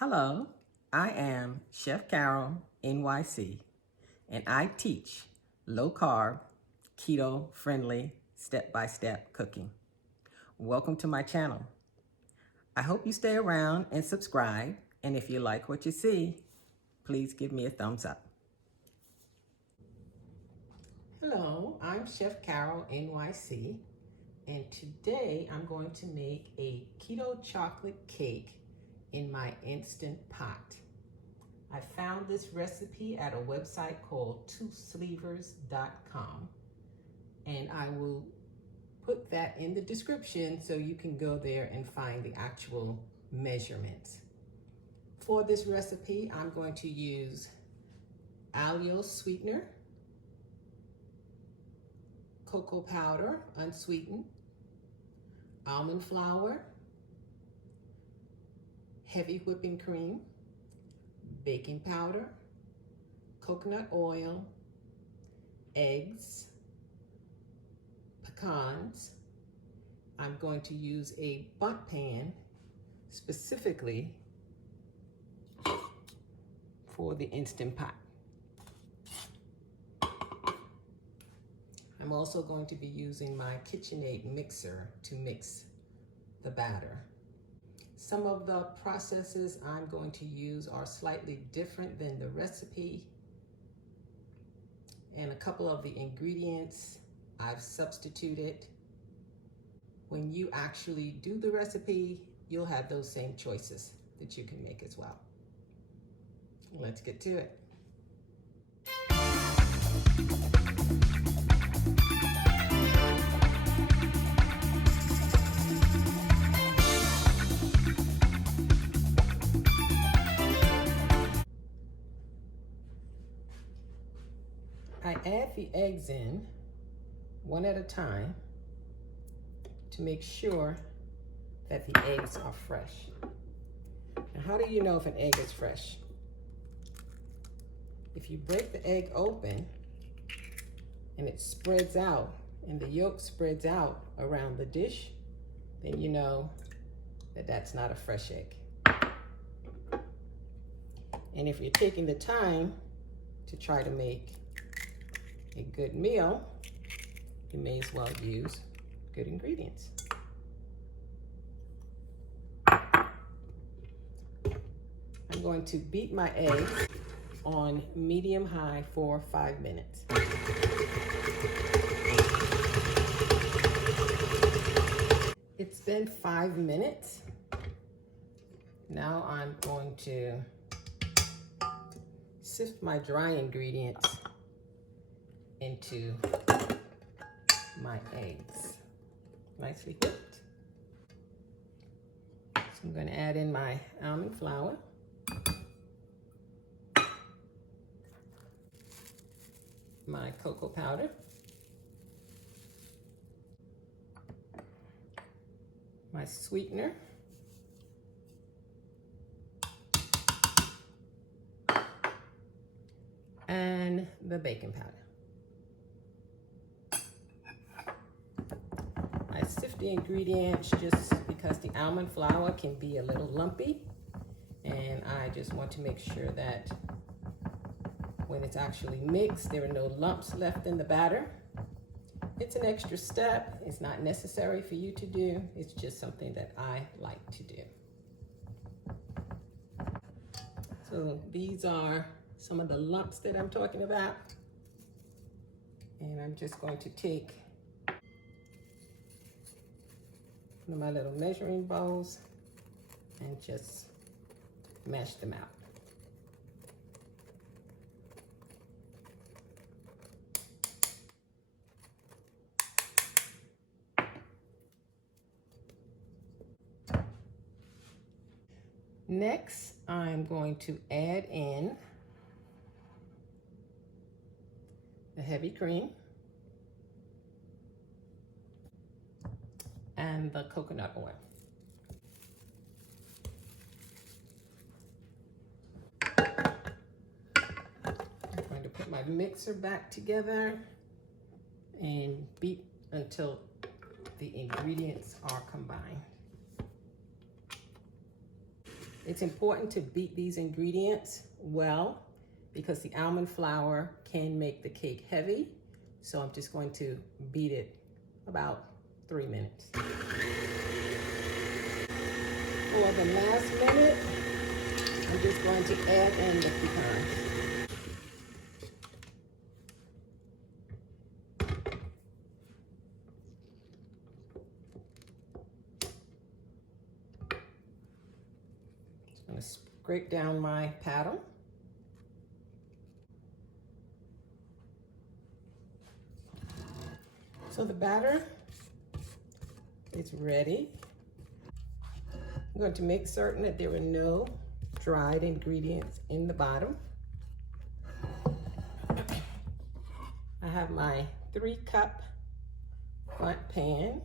Hello, I am Chef Carol, NYC, and I teach low-carb, keto-friendly, step-by-step cooking. Welcome to my channel. I hope you stay around and subscribe, and if you like what you see, please give me a thumbs up. Hello, I'm Chef Carol, NYC, and today I'm going to make a keto chocolate cake in my Instant Pot. I found this recipe at a website called twosleevers.com, and I will put that in the description so you can go there and find the actual measurements. For this recipe, I'm going to use allulose sweetener, cocoa powder, unsweetened, almond flour, heavy whipping cream, baking powder, coconut oil, eggs, pecans. I'm going to use a Bundt pan specifically for the Instant Pot. I'm also going to be using my KitchenAid mixer to mix the batter. Some of the processes I'm going to use are slightly different than the recipe, and a couple of the ingredients I've substituted. When you actually do the recipe, you'll have those same choices that you can make as well. Let's get to it. I add the eggs in one at a time to make sure that the eggs are fresh. Now, how do you know if an egg is fresh? If you break the egg open and it spreads out and the yolk spreads out around the dish, then you know that that's not a fresh egg. And if you're taking the time to try to make a good meal, you may as well use good ingredients. I'm going to beat my eggs on medium-high for 5 minutes. It's been 5 minutes. Now I'm going to sift my dry ingredients into my eggs, nicely whipped. So I'm going to add in my almond flour, my cocoa powder, my sweetener, and the baking powder. I sift the ingredients just because the almond flour can be a little lumpy, and I just want to make sure that when it's actually mixed, there are no lumps left in the batter. It's an extra step. It's not necessary for you to do. It's just something that I like to do. So these are some of the lumps that I'm talking about. And I'm just going to take one of my little measuring bowls and just mash them out. Next, I'm going to add in the heavy cream and the coconut oil. I'm going to put my mixer back together and beat until the ingredients are combined. It's important to beat these ingredients well because the almond flour can make the cake heavy. So I'm just going to beat it about 3 minutes. For the last minute, I'm just going to add in the pecans. Just going to scrape down my paddle. So the batter is ready. I'm going to make certain that there are no dried ingredients in the bottom. I have my 3-cup Bundt pan,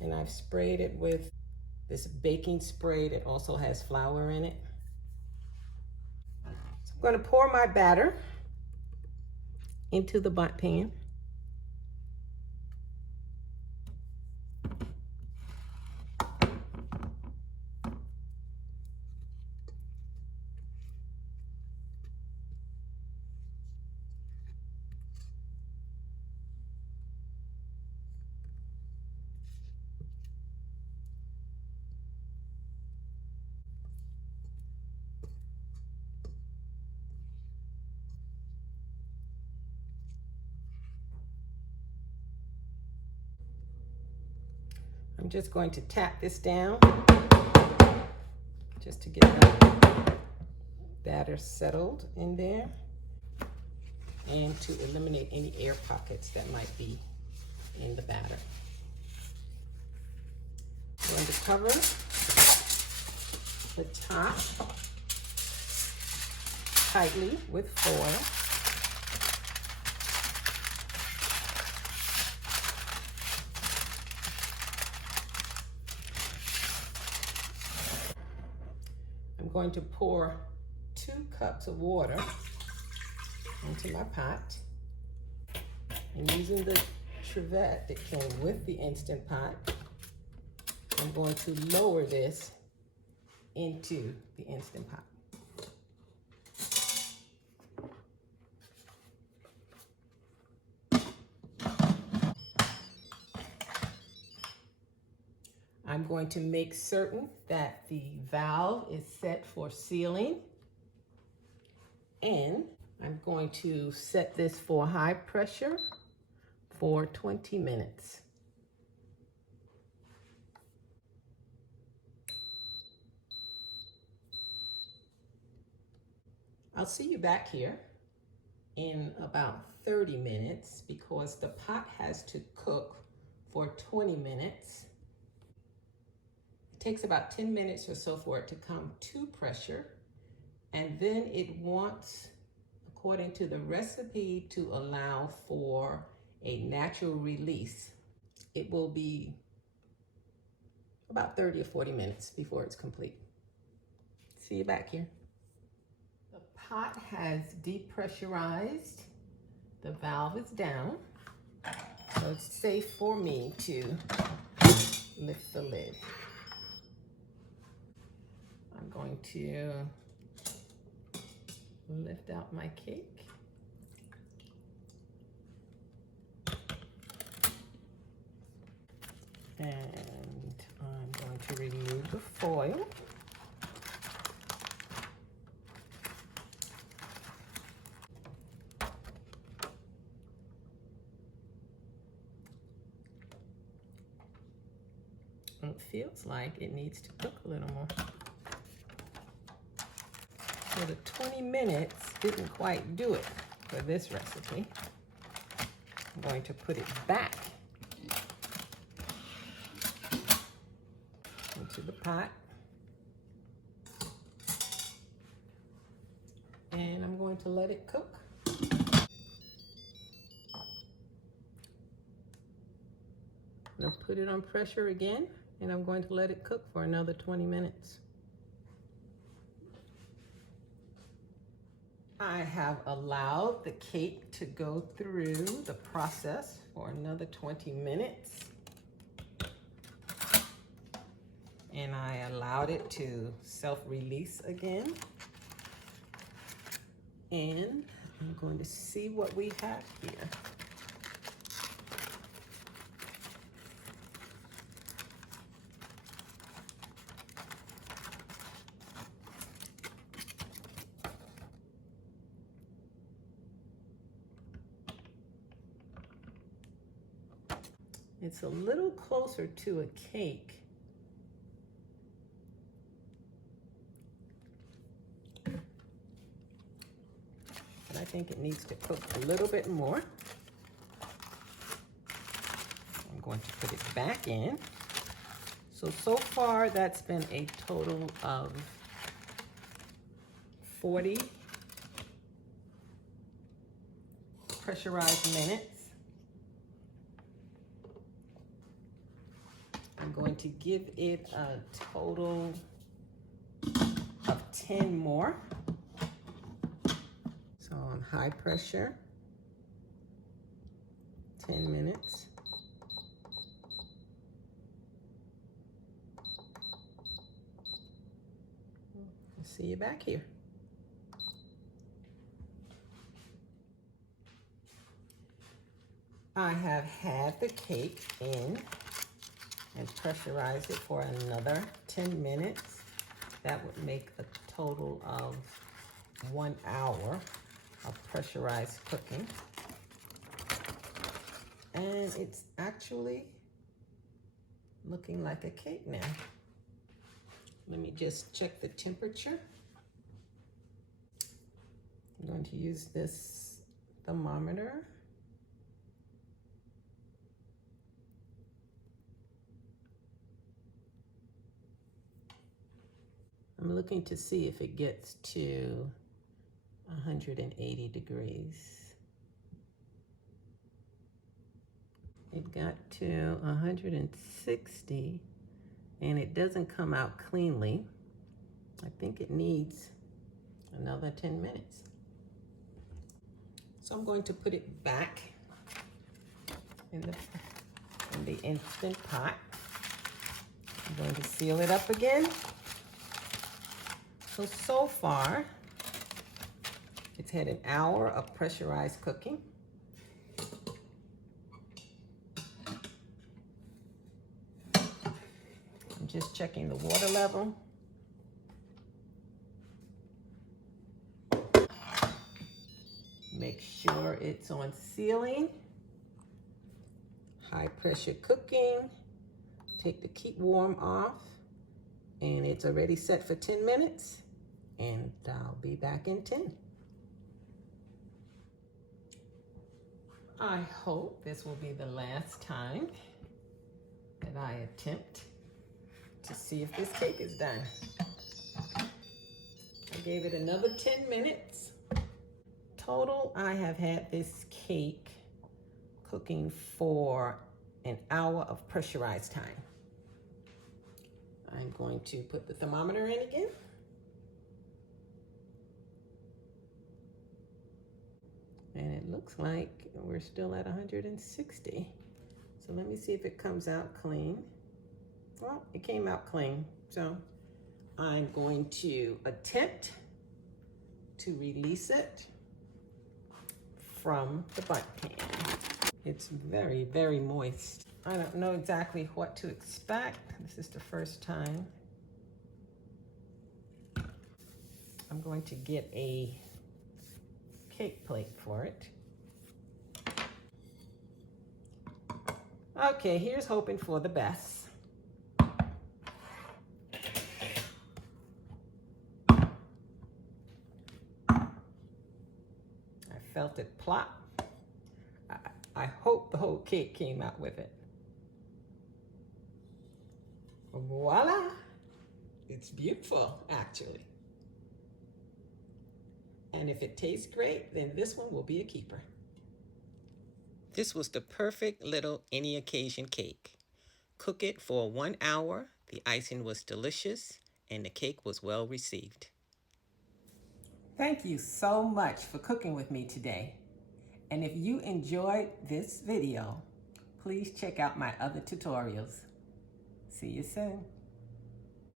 and I've sprayed it with this baking spray that also has flour in it. So I'm going to pour my batter into the Bundt pan. I'm just going to tap this down just to get the batter settled in there and to eliminate any air pockets that might be in the batter. I'm going to cover the top tightly with foil. I'm going to pour 2 cups of water into my pot. And using the trivet that came with the Instant Pot, I'm going to lower this into the Instant Pot. I'm going to make certain that the valve is set for sealing, and I'm going to set this for high pressure for 20 minutes. I'll see you back here in about 30 minutes because the pot has to cook for 20 minutes. It takes about 10 minutes or so for it to come to pressure, and then it wants, according to the recipe, to allow for a natural release. It will be about 30 or 40 minutes before it's complete. See you back here. The pot has depressurized. The valve is down, so it's safe for me to lift the lid. I'm going to lift out my cake. And I'm going to remove the foil. It feels like it needs to cook a little more. So the 20 minutes didn't quite do it for this recipe. I'm going to put it back into the pot. And I'm going to let it cook. I'm going to put it on pressure again, and I'm going to let it cook for another 20 minutes. I have allowed the cake to go through the process for another 20 minutes. and I allowed it to self-release again. And I'm going to see what we have here. It's a little closer to a cake. But I think it needs to cook a little bit more. I'm going to put it back in. So far that's been a total of 40 pressurized minutes. I'm going to give it a total of 10 more. So on high pressure, 10 minutes. I'll see you back here. I have had the cake in and pressurized it for another 10 minutes. That would make a total of 1 hour of pressurized cooking. And it's actually looking like a cake now. Let me just check the temperature. I'm going to use this thermometer. I'm looking to see if it gets to 180 degrees. It got to 160 and it doesn't come out cleanly. I think it needs another 10 minutes. So I'm going to put it back in the Instant Pot. I'm going to seal it up again. So far, it's had an hour of pressurized cooking. I'm just checking the water level. Make sure it's on sealing. High pressure cooking. Take the keep warm off. And it's already set for 10 minutes. And I'll be back in 10. I hope this will be the last time that I attempt to see if this cake is done. I gave it another 10 minutes. Total, I have had this cake cooking for an hour of pressurized time. I'm going to put the thermometer in again. And it looks like we're still at 160. So let me see if it comes out clean. Well, it came out clean. So I'm going to attempt to release it from the Bundt pan. It's very, very moist. I don't know exactly what to expect. This is the first time. I'm going to get a cake plate for it. Okay, here's hoping for the best. I felt it plop. I hope the whole cake came out with it. Voila! It's beautiful, actually. And if it tastes great, then this one will be a keeper. This was the perfect little any occasion cake. Cook it for 1 hour. The icing was delicious and the cake was well received. Thank you so much for cooking with me today. And if you enjoyed this video, please check out my other tutorials. See you soon.